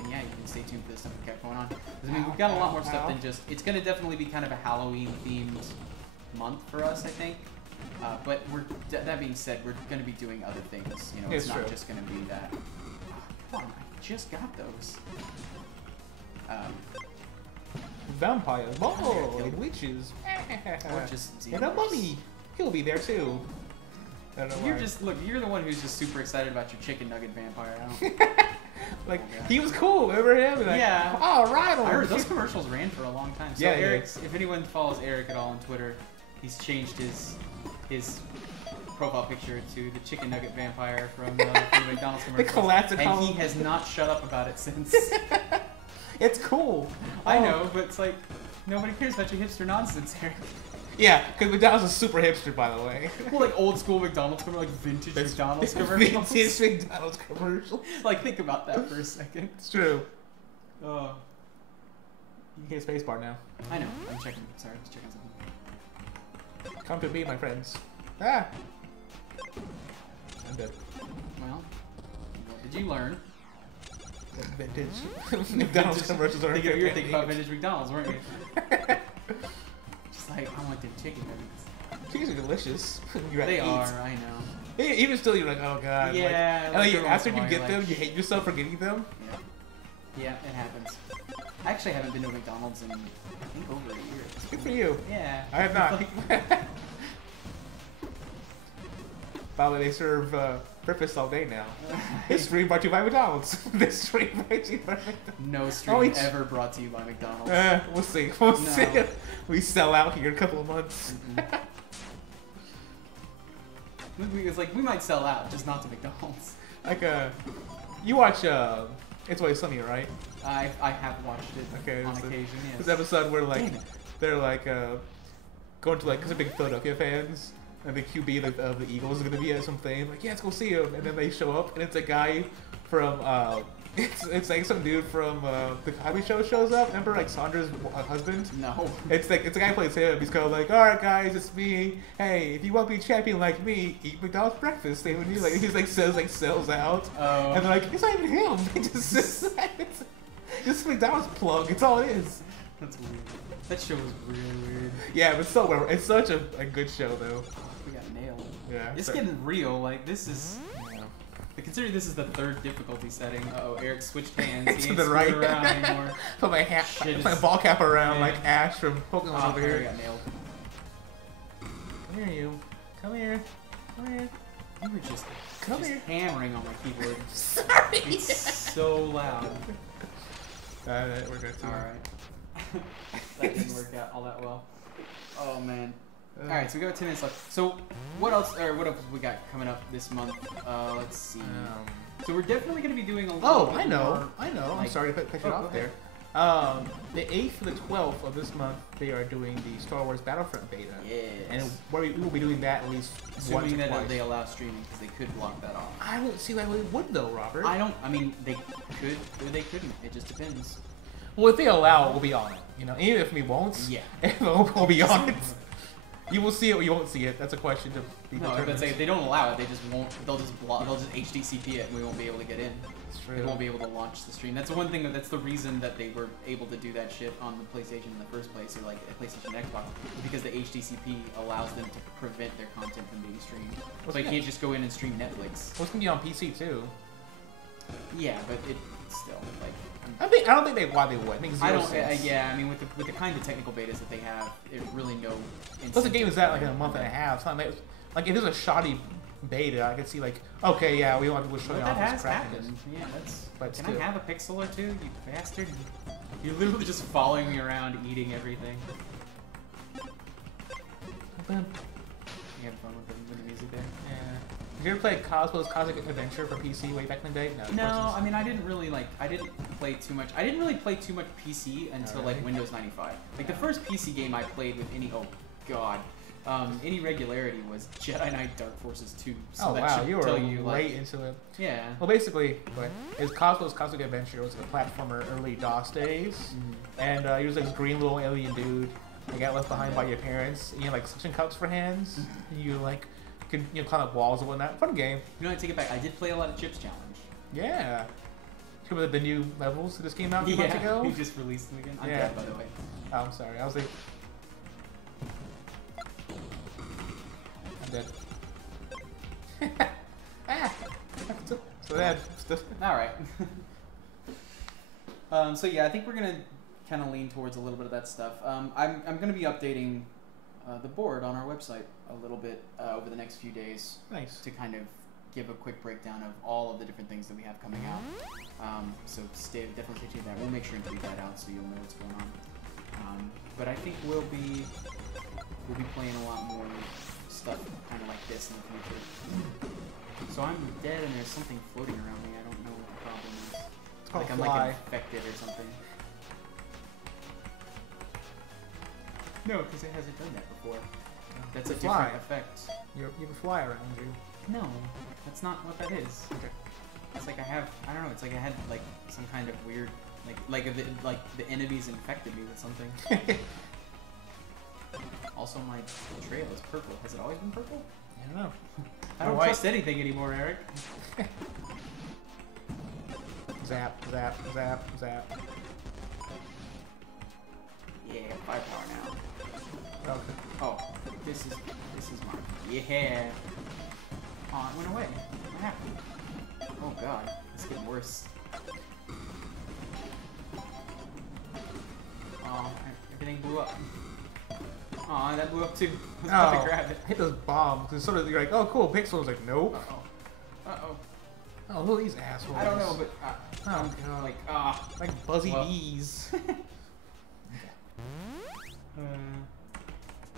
yeah, you can stay tuned for the stuff we got going on. I mean, we've got a lot more stuff than just. It's gonna definitely be kind of a Halloween themed month for us, I think. But that being said, we're gonna be doing other things. You know, it's not just gonna be that. Oh, come on, I just got those. Vampires, and witches, Or just and a mummy. He'll be there too. I don't know You're why. just look. You're the one who's just super excited about your chicken nugget vampire. I don't, Like Oh, God. he was cool. Remember him? Like, Yeah. Oh, right. I heard those commercials ran for a long time. So Yeah, Eric's, if anyone follows Eric at all on Twitter, he's changed his profile picture to the chicken nugget vampire from the McDonald's The commercials. classic. And he has not shut up about it since. It's cool. I Oh. know, but it's like nobody cares about your hipster nonsense, Eric. Yeah, because McDonald's is super hipster, by the way. Well, like old school McDonald's commercials, like vintage McDonald's commercials. Vintage McDonald's commercials. Like think about that for a second. It's true. Oh, You can hit spacebar now. I know. I'm checking. Sorry, just checking something. Come to me, my friends. Ah. I'm dead. Well, what did you learn? Vintage McDonald's commercials are You were thinking about vintage McDonald's, weren't you? Just like, I want them chicken nuggets. These are delicious. You're at They eight. are, I know. Even still, you're like, oh god. Yeah, Like, like and every after once in you a get while, them, you're you hate yourself for getting them. Yeah, it happens. I actually haven't been to McDonald's in, I think, over a year. Good for you. Yeah. I have not. Like, By the way, they serve breakfast all day now. This stream brought to you by McDonald's. This stream brought to you by McDonald's. no stream Oh, it's- ever brought to you by McDonald's. We'll see. We'll No. see. We sell out here in a couple of months. It's like, we might sell out, just not to McDonald's. Like, you watch It's Always Sunny, right? I have watched it Okay, on so occasion, yes. This episode where like Damn it. they're like going to like because they're big Philadelphia fans and the QB of the Eagles is gonna be at something like yeah let's go see him and then they show up and it's a guy from it's like some dude from the Cosby Show shows up. Remember like Sandra's husband? No. It's like it's a guy who plays him. He's kind of like, all right, guys, it's me. Hey, if you want to be a champion like me, eat McDonald's breakfast. They would do like he's like sells out, Oh. and they're like, it's not even him. It just it's just McDonald's plug. It's all it is. That's weird. That show was really weird. Yeah, but so well, it's such a good show though. We got nailed. Yeah, It's so- getting real. Like, this is... yeah. Considering this is the third difficulty setting. Uh-oh, Eric switched hands. He To ain't the screwing right. around anymore. Put my hat, Shit put my is- ball cap around Yeah. like Ash from Pokemon Oh, over Eric here. got nailed. Come here, you. Come here. Come here. You were just Here. hammering on my keyboard. Sorry. It's so loud. We're good too. Alright. That didn't work out all that well. Oh, man. Alright, so we got 10 minutes left. So, what else we got coming up this month? Let's see. So we're definitely going to be doing a little Oh, bit I know. more, I know. I'm like- sorry to cut you Oh, off go there. The 8th and the 12th of this month, they are doing the Star Wars Battlefront beta. Yes. And we will be doing that at least once Assuming or that twice. they allow streaming, because they could block that off. I don't see why they would though, Robert. I mean, they could or they couldn't. It just depends. Well, if they allow it, we'll be on it. You know, even if we won't, Yeah. we'll be on it. You will see it or you won't see it. That's a question to be No, determined. if they, if they don't allow it, they just won't. They'll just block. They'll just HDCP it, and we won't be able to get in. It's We true. won't be able to launch the stream. That's the one thing. That's the reason that they were able to do that shit on the PlayStation in the first place, or like PlayStation and Xbox, is because the HDCP allows them to prevent their content from being streamed. So you can't just go in and stream Netflix. Well, it's gonna be on PC too. Yeah, but it's still like. I don't think why they would. It makes I zero don't. sense. Yeah, I mean, with the kind of technical betas that they have, there's really no. Plus, the game is out like in a incentive month for and a them. half. It's not like if there's a shoddy beta, I could see like, okay, yeah, we want people to show you But off that this has practice. happened. Yeah, that's. But Can still. I have a pixel or two, you bastard? You're literally just following me around, eating everything. You had fun with the music there. Yeah. Did you ever play Cosmo's Cosmic Adventure for PC way back in the day? No. of No, course I mean I didn't really like. I didn't play too much. I didn't really play too much PC until like Alright. Windows 95. Like the first PC game I played with any any regularity was Jedi Knight Dark Forces 2. So oh that wow, should you were tell you right like into it. yeah. Well, basically, his Cosmo's Cosmic Adventure was a platformer early DOS days, and he was like this green little alien dude. You got left behind by your parents. You had like suction cups for hands. And you like could climb up walls and whatnot. Fun game. You know, I take it back. I did play a lot of Chips Challenge. Yeah. Remember the new levels that just came out a few months ago? he just released them again. I'm Yeah. dead, by the way. Oh, I'm sorry. I was like, I'm dead. Ah. So that's All right. So yeah, I think we're gonna kind of lean towards a little bit of that stuff. I'm gonna be updating the board on our website a little bit over the next few days. Nice. To kind of give a quick breakdown of all of the different things that we have coming out. So definitely stay tuned to that. We'll make sure and tweet that out so you'll know what's going on. But I think we'll be playing a lot more stuff kind of like this in the future. So I'm dead and there's something floating around me. I don't know what the problem is. It's called I'm like infected or something. No, because it hasn't done that before. That's a different effect. You have a fly around you. No, that's not what that is. Okay. It's like I don't know. It's like I had like some kind of weird, like the enemies infected me with something. Also, my trail is purple. Has it always been purple? I don't know. I don't trust anything anymore, Eric. Zap, zap, zap, zap. Yeah, firepower now. Okay. Oh, this is mine. Yeah. Oh, it went away. What happened? Oh god, it's getting worse. Oh, everything blew up. Oh, that blew up too. I was about to grab it. Hit those bombs. Cause sort of you're like, oh cool, Pixel's like, nope. Uh-oh. Oh, who are these assholes? I don't know, but oh god. Like buzzy bees.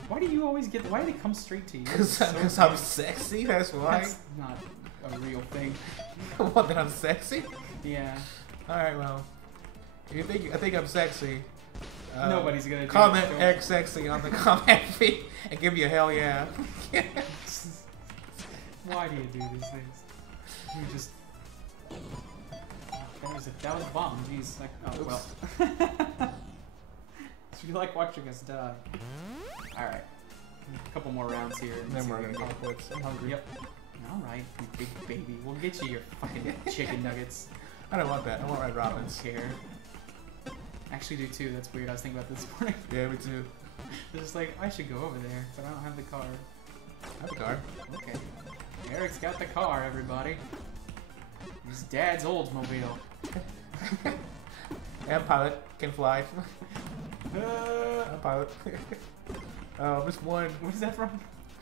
Why do you always get? Why do they come straight to you? Because I'm sexy. That's why. That's not a real thing. What? That I'm sexy? Yeah. All right. Well, if you think I'm sexy, nobody's gonna comment X sexy on the comment feed and give me a hell yeah. Why do you do these things? You just. That was a bomb. Jeez. Like, oh well. So you like watching us die. Alright. A couple more rounds here. And then we're gonna call quits. I'm hungry. Yep. Alright, you big baby. We'll get you your fucking chicken nuggets. I don't want that. I want Red Robins. I don't care. I actually do too. That's weird. I was thinking about this morning. Yeah, me too. It's just like, I should go over there, but I don't have the car. I have a car. Okay. Eric's got the car, everybody. His dad's Oldsmobile. And pilot. Can fly. I'm pilot. Just one. What is that from?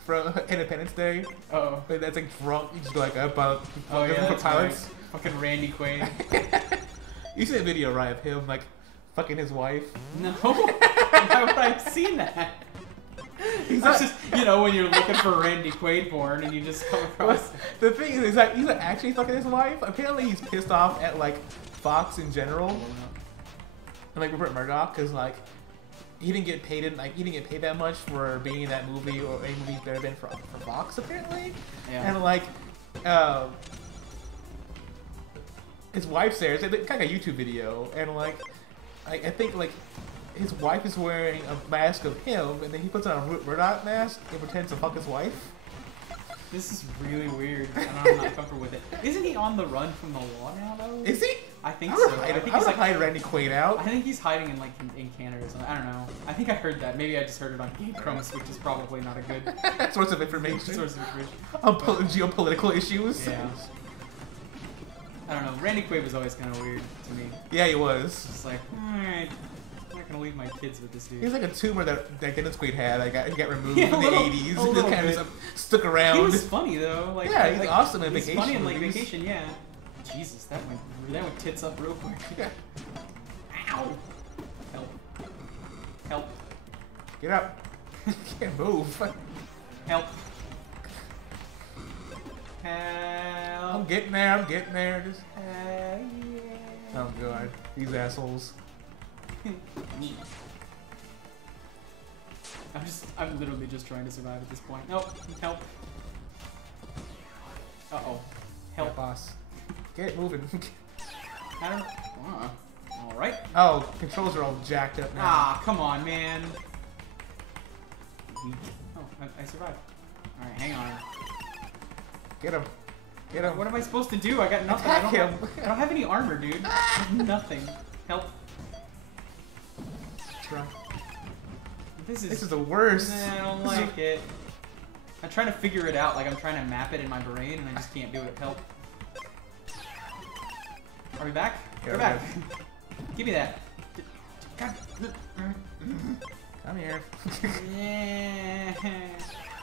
From Independence Day. Oh. That's like drunk. You just go like, I'm pilot. Oh yeah, that's pilots. Right. Fucking Randy Quaid. You see a video, right, of him like fucking his wife? No. Why would I have seen that? That's just, you know, when you're looking for Randy Quaid porn and you just come across. The thing is like, he's not actually fucking his wife. Apparently, he's pissed off at like Fox in general, and like Rupert Murdoch, because like he didn't get paid that much for being in that movie or any movie that had been for Fox apparently. Yeah. And like, his wife's there. It's kind of like a YouTube video, and like, I think like. His wife is wearing a mask of him, and then he puts on a Rupert Murdoch mask and pretends to fuck his wife. This is really weird, and I'm not comfortable with it. Isn't he on the run from the law now, though? Is he? I think so. I think he's like hide Randy Quaid out. I think he's hiding in like in Canada or something. I don't know. I think I heard that. Maybe I just heard it on Game Crumbs, which is probably not a good source of information. Source of information. On geopolitical issues. Yeah. I don't know. Randy Quaid was always kind of weird to me. Yeah, he was. Just like, alright. I'm not gonna leave my kids with this dude. He's like a tumor that Dennis Quaid had. He got removed in the 80s. He just kind of stuck around. He was funny though. Like, yeah, he's awesome in Vacation. He's funny in like Vacation, yeah. Jesus, that went tits up real quick. Yeah. Ow! Help! Help! Get up! Can't move. Help! Help! I'm getting there. I'm getting there. Just. Yeah. Oh god, these assholes. I'm literally just trying to survive at this point. Nope, help. Uh-oh. Help. Yeah, boss. Get it moving. I don't Alright. Oh, controls are all jacked up now. Ah, come on, man. Oh, I survived. Alright, hang on. Get him. Get him. What am I supposed to do? I got nothing. Attack him. I don't have any armor, dude. Nothing. Help. This is the worst. I don't like it. I'm trying to figure it out. Like I'm trying to map it in my brain, and I just can't do it. Help. Are we back? Yeah, we're back. Give me that. God. Come here. Yeah.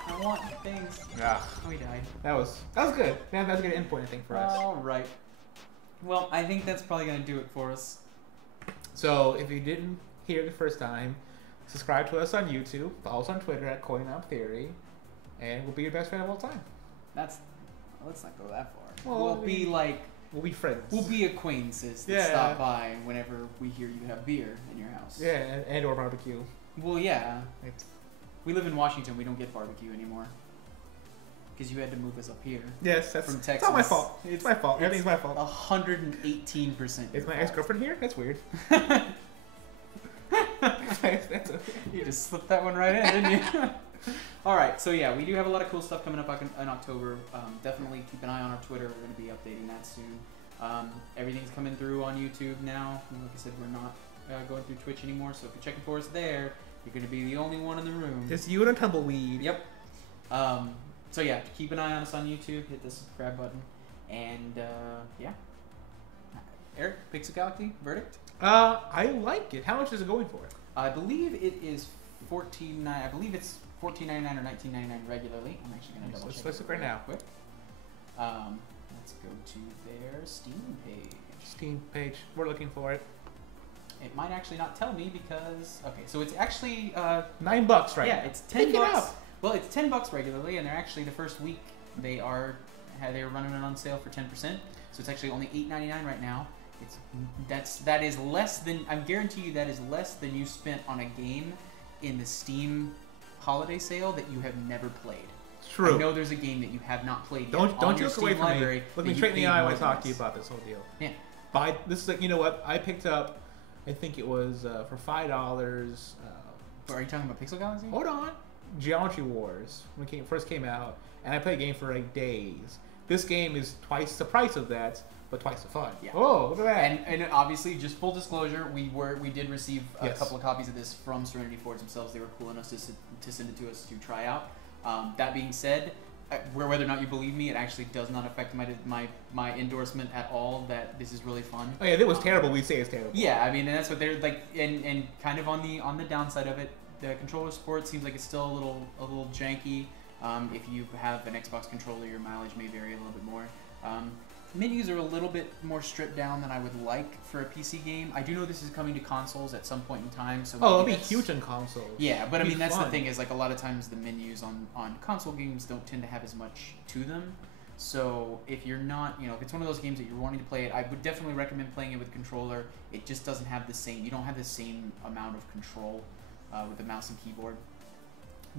I want things. Yeah. We died. That was good. Man, that's a good endpoint, I think, for us. All right. Well, I think that's probably gonna do it for us. So if you didn't hear it the first time, subscribe to us on YouTube, follow us on Twitter at CoinOpTheory, and we'll be your best friend of all time. Let's not go that far. Well, We'll be friends. We'll be acquaintances that stop by whenever we hear you have beer in your house. Yeah, and or barbecue. Well, yeah. We live in Washington. We don't get barbecue anymore. Because you had to move us up here. Yes, from Texas. It's not my fault. It's my fault. Everything's my fault. 118%. Is my ex-girlfriend here? That's weird. You just slipped that one right in, didn't you? Alright, so yeah, we do have a lot of cool stuff coming up in October. Definitely keep an eye on our Twitter. We're going to be updating that soon. Everything's coming through on YouTube now. Like I said, we're not going through Twitch anymore, so if you're checking for us there, you're going to be the only one in the room. Just you and a tumbleweed. Yep. So yeah, keep an eye on us on YouTube. Hit the subscribe button. And yeah. Eric, Pixel Galaxy, verdict? I like it. How much is it going for? I believe it is $14.99. I believe it's $14.99 or $19.99 regularly. I'm actually gonna double check. Let's look right now. Quick. Let's go to their Steam page. Steam page. We're looking for it. It might actually not tell me because so it's actually $9 right yeah, now. it's $10. Well, it's $10 regularly, and they're actually the first week they're running it on sale for 10%. So it's actually only $8.99 right now. That is less than, I guarantee you, that is less than you spent on a game in the Steam holiday sale that you have never played. True. I know there's a game that you have not played yet. Don't you look away from me. Look me straight in the eye when I talk to you about this whole deal. Yeah. This is like, you know what? I picked up, I think it was for $5. Are you talking about Pixel Galaxy? Hold on. Geometry Wars when it first came out, and I played a game for like days. This game is twice the price of that, but twice the fun. Yeah. Oh, look at that! And obviously, just full disclosure, we did receive a couple of copies of this from Serenity Forge themselves. They were cool enough to send it to us to try out. That being said, whether or not you believe me, it actually does not affect my endorsement at all. That this is really fun. Oh yeah, if it was terrible, we'd say it's terrible. Yeah, I mean, and that's what they're like, and kind of on the downside of it. The controller support seems like it's still a little janky. If you have an Xbox controller, your mileage may vary a little bit more. Menus are a little bit more stripped down than I would like for a PC game. I do know this is coming to consoles at some point in time. So it'll be huge on consoles. Yeah, but I mean, that's the thing is like a lot of times the menus on console games don't tend to have as much to them. So if you're not, if it's one of those games that you're wanting to play it, I would definitely recommend playing it with controller. It just doesn't have the same, you don't have the same amount of control with the mouse and keyboard.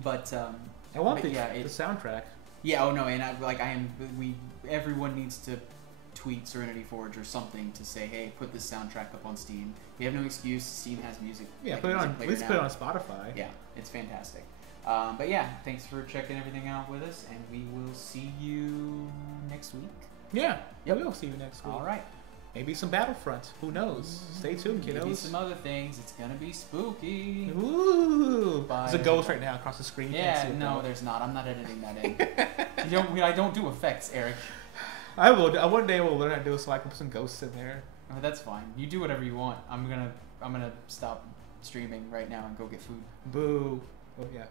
But I want the soundtrack. Yeah. Oh no, and everyone needs to tweet Serenity Forge or something to say, hey, put this soundtrack up on Steam. We have no excuse. Steam has music. Yeah, put it on. At least put it on Spotify. Yeah, it's fantastic. But yeah, thanks for checking everything out with us, and we will see you next week. Yeah. Yep. We'll see you next week. All right. Maybe some Battlefront. Who knows? Stay tuned, kiddos. Maybe some other things. It's gonna be spooky. Ooh. There's a ghost right now across the screen. Yeah, no, there's not. I'm not editing that in. I don't do effects, Eric. I will. One day we'll learn how to do it so I can put some ghosts in there. Oh, that's fine. You do whatever you want. I'm gonna stop streaming right now and go get food. Boo. Oh yeah.